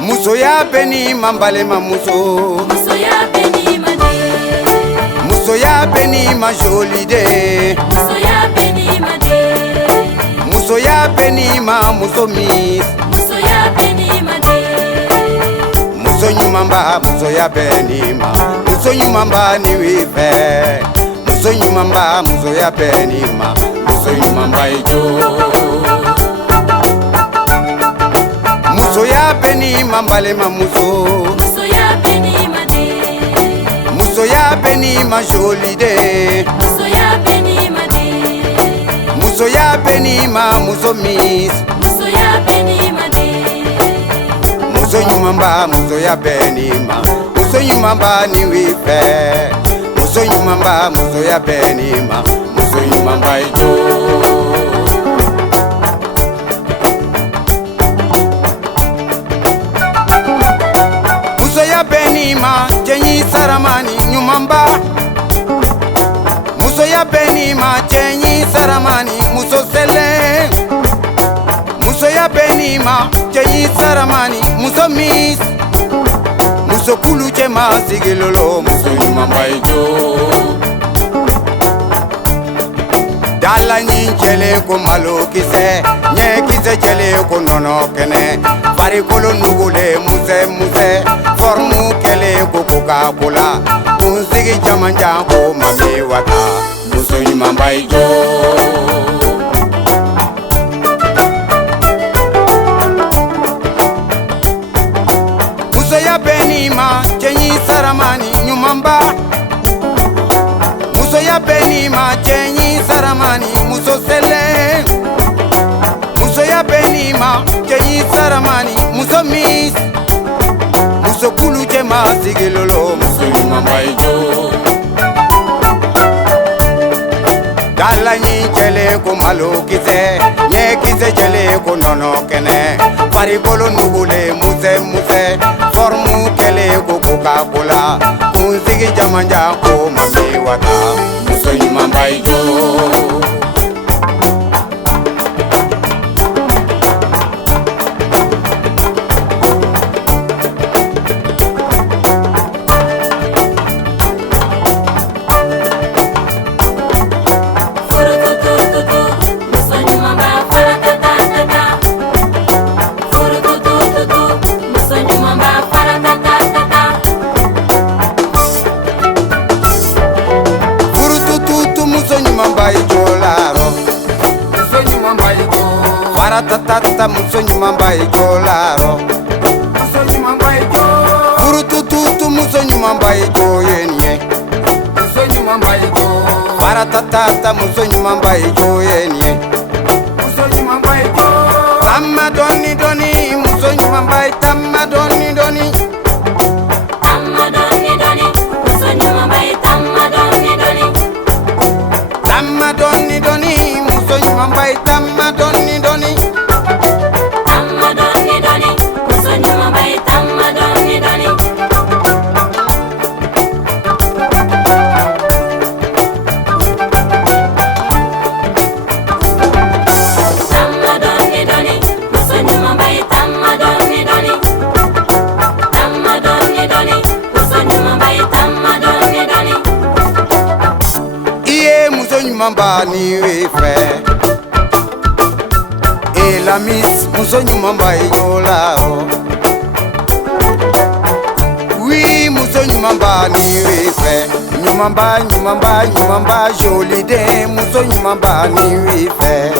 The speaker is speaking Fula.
Muso ya beni mambale ma muso. Muso ya beni ma de. Muso ya beni ma jolie de. Muso ya beni ma de. Muso ya beni ma muso miss. Muso ya beni ma de. Muso nyumamba muso ya beni ma. Muso nyumamba ni wife. Muso nyumamba muso ya beni ma. Muso nyumamba ijo. Muso ya beni mambale ma muso. Muso ya beni ma de. Muso ya beni ma jolie de. Muso ya beni ma de. Muso ya beni ma muso miss. Muso ya beni ma de. Muso nyumamba muso ya beni ma. Muso nyumamba ni wife. Muso nyumamba muso ya beni ma. Muso nyumamba ijo. Muso ya beni ma chenyi saramani nyumamba. Muso ya beni ma chenyi saramani muso sele. Muso ya beni ma chenyi saramani muso miss. Muso kulu chema sigilolo muso nyumamba ijo. Dala nyinchele ko malo kise, nye kise chele ko nono kene. Fari kolo nugule muse muse, formu kele ko Coca-Cola. Musigi chamanja ko mami wata, muso nyumamba ijo. Muso ya beni ma chenyi saramani nyumamba. Muso ya beni ma chenyi saramani muso sele. Muso ya beni ma chenyi saramani muso miss. Muso kulu chema sigilolo muso nyumamba ijo. Dala nyi chele ko malo kise, nye kise chele ko nono kene. Fari kolo nugule muse muse, formu kele ko Coca-Cola. Musigi jamanja ko mami wata, muso nyumamba ijo. Faratatata muso nyumamba ijo laro. Muso nyumamba ijo. Furutututu muso nyumamba ijo yenye. Muso nyumamba ijo. Faratatata muso nyumamba ijo yenye. Muso nyumamba ijo. Tamma doni doni muso nyumamba tamma doni doni. Tamma doni doni. Muso nyumamba tamma doni doni. Tamma doni doni muso nyumamba tamma doni doni. Tamma doni doni. Muso nyumamba tamma doni doni. Tamma doni doni. Muso nyumamba tamma doni doni. Tamma doni doni. Muso nyumamba tamma doni doni. Iye muso nyumamba ni wefe. La miss muso nyumamba ijo laro. Oui muso nyumamba ni wife. Nyumamba nyumamba nyumamba jolie de muso nyumamba ni wife.